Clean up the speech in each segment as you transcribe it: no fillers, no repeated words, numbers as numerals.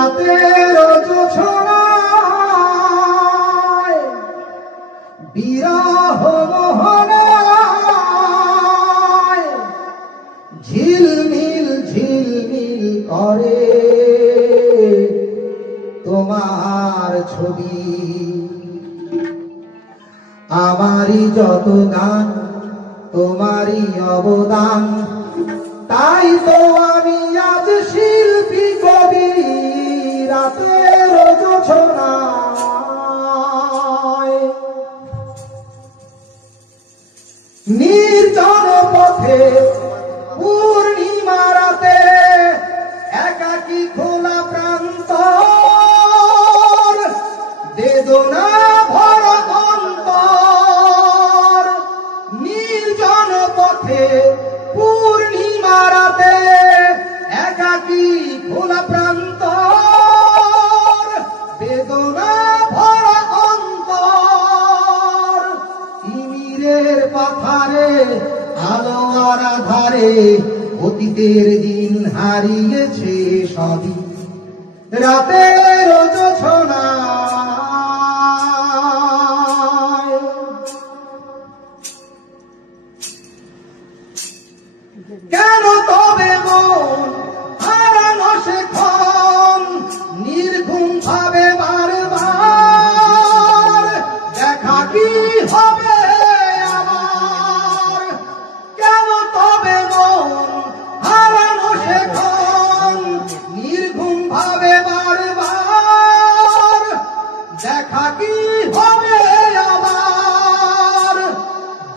রাতের জোছনায় বিরহ মোহনায় ঝিলমিল ঝিলমিল করে তোমার ছবি। আমারই যত গান তোমারই অবদান, তাই তো আমি আজ শিল্পী কবি। রাতের জোছনায় নির্জন পথে পূর্ণিমা রাতে একাকী খোলা প্রান্তর, বেদনা ভরা অন্তর। নির্জন পথে পূর্ণিমা রাতে একাকী খোলা প্রান্তর, বেদনা ভরা অন্তর। তিমিরের পাথারে আলো আর আধারে অতীতের দিন হারিয়েছে সবই। রাতের জোছনায় কেন তবে মন হারানো সেক্ষণ নির্ঘুম ভাবে বারবার? দেখা কি হবে আমার? কেন তবে মন হারানো সেক্ষণ নির্ঘুম ভাবে বারবার? দেখা কি হবে আবার?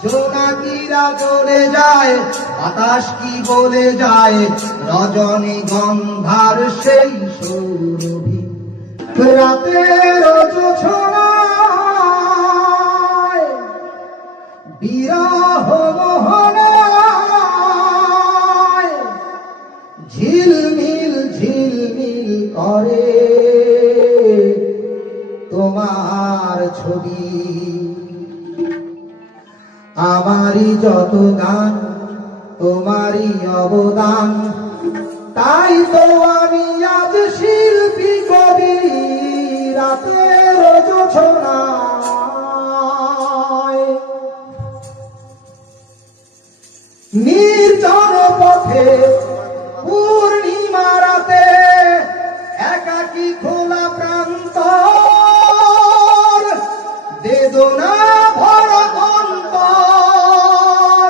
জোনাকিরা জ্বলে যায়, বাতাস কি বলে যায়, রজনী গন্ধার সেই সৌরভী। রাতের জোছনায় বিরহ মোহনায় ঝিলমিল ঝিলমিল করে তোমার ছবি। আমারই যত গান তোমারই অবদান, তাই তো আমি আজ শিল্পী কবি। রাতের জোছনায় নির্জন পথে পূর্ণিমা রাতে একাকী খোলা প্রান্তর, বেদনা ভরা অন্তর।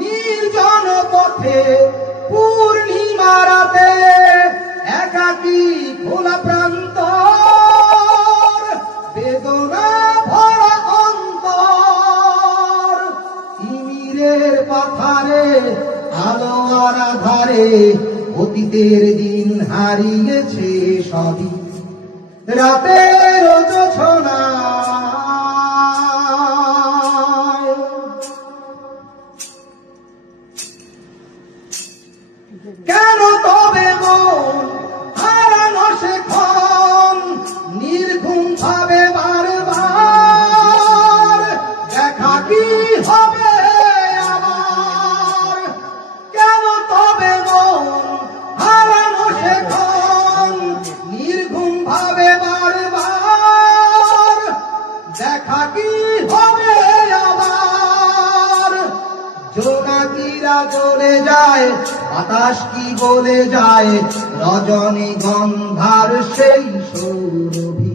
নির্জন পথে পূর্ণিমা রাতে একাকী খোলা প্রান্তর, বেদনা ভরা অন্তর। তিমিরের পাথারে আলো আর আধারে অতীতের দিন হারিয়েছে সবই। রাতের জোছনায় কেন তবে মন হারানো সেক্ষণ নির্ঘুম ভাবে বারবার? দেখা কি হবে আমার? কেন তবে মন হারানো সেক্ষণ নির্ঘুম ভাবে বারবার? দেখা কি হবে আবার? জোনাকিরা জ্বলে যায়, বাতাস কি বলে যায়, রজনী গন্ধার সেই সৌরভী।